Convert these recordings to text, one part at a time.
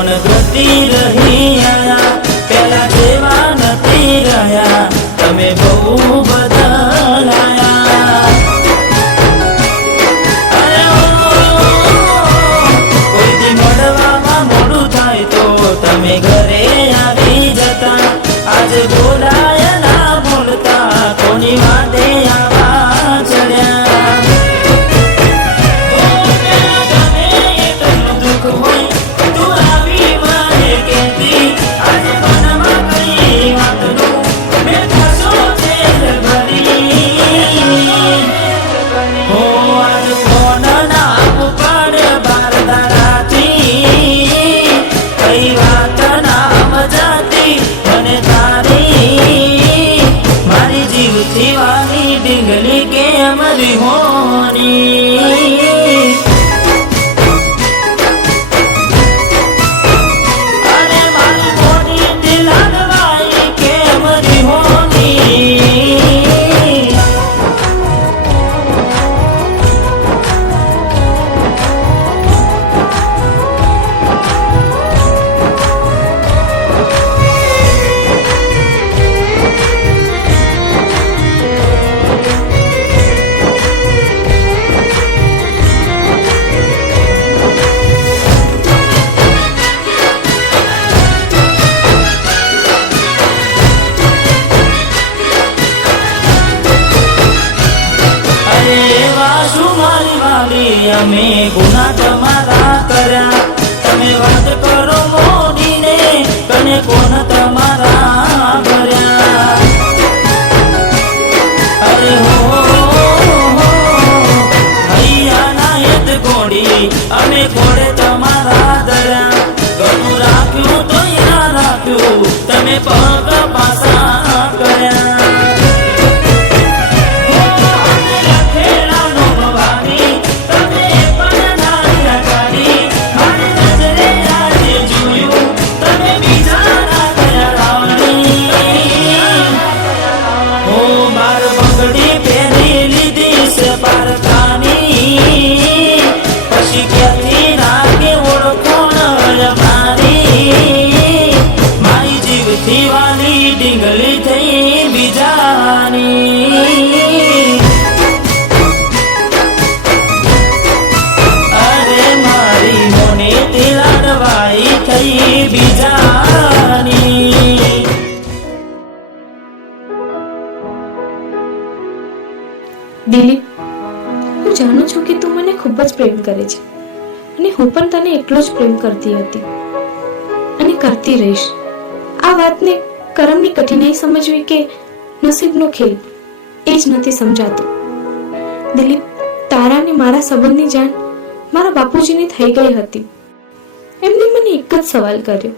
મોન ગતિ રહી આયા, પેલા જેવા નથી રહ્યા, તમે બહુ બદલાયા. અરે કોઈ દી મળવામાં મોડું થાય તો તમે ઘરે આવી જતા, આજે બોલાય ના બોલતા કોની વાતે આવા ચડ્યા. દુઃખ હોય તું આવી મને કહેતી, આજે મનમાં કઈ વાતનું મેં થશો છે ભરી. હો આજ ફોન ના ઉપાડ બાર દાડાથી, કઈ વાત ના મજાતી મને તારી, મારી જીવથી વાલી ડીંગલી કેમ વિહોણી. અરે મારી મોટી દિલાડવાઈ કેમ વિહોણી. અમે ગુના તમારા કર્યા, તમે વાત કરો મોડીને કને કોણ તમારા ભર્યા. અરે હો હૈયાના યદ ગોળી અમે ઘોડે તમારા ધર્યા, ઘણું રાખ્યું તો યા રાખ્યું તમે પગ પાસા કર્યા. પછી ક્યાંથી નાગે ઓળખોણ મારી, મારી જીવથી વાલી ડીંગલી થઈ બીજાની. અરે મારી મોને તિલાડવાઈ થઈ બીજાની. દિલીપ, હું જાણું છું કે તું મને ખૂબ જ પ્રેમ કરે છે અને હું પણ તને એટલો જ પ્રેમ કરતી હતી અને કરતી રહીશ. આ વાતને કરમની કઠિનાઈ સમજવી કે નસીબનો ખેલ એ જ નથી સમજાતું. દિલીપ, તારા અને મારા સંબંધની જાણ મારા બાપુજીને થઈ ગઈ હતી. એમને મને એક જ સવાલ કર્યો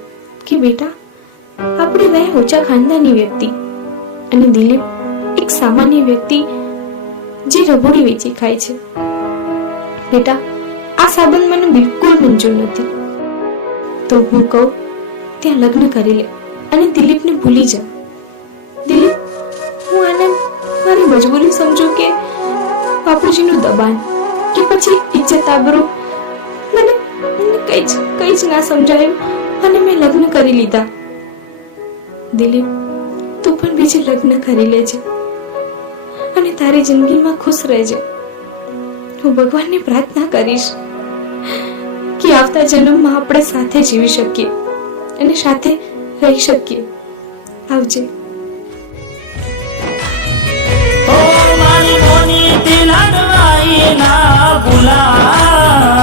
કે બેટા, આપણે બે ઊંચા ખાનદાની વ્યક્તિ અને દિલીપ એક સામાન્ય વ્યક્તિ જે રબોડી વેચી ખાય છે. બેટા, આ સંબંધ મને બિલકુલ મંજૂર નથી. તો હું કહું ત્યાં લગ્ન કરી લે અને દિલીપને ભૂલી જા. દિલીપ, હું આને મારી મજબૂરી સમજુ કે બાપુજીનું દબાણ કે પછી ઇજ્જત આબરૂ, મને કઈ જ ના સમજાયું અને મેં લગ્ન કરી લીધા. દિલીપ, તું પણ બીજે લગ્ન કરી લેજે અને તારી જિંદગીમાં ખુશ રહેજે. હું ભગવાનને પ્રાર્થના કરીશ કે આવતા જન્મમાં આપણે સાથે જીવી શકીએ અને સાથે રહી શકીએ. આવજે. ઓ મારી મોની દિલાડવાઈ ના ભૂલાતી.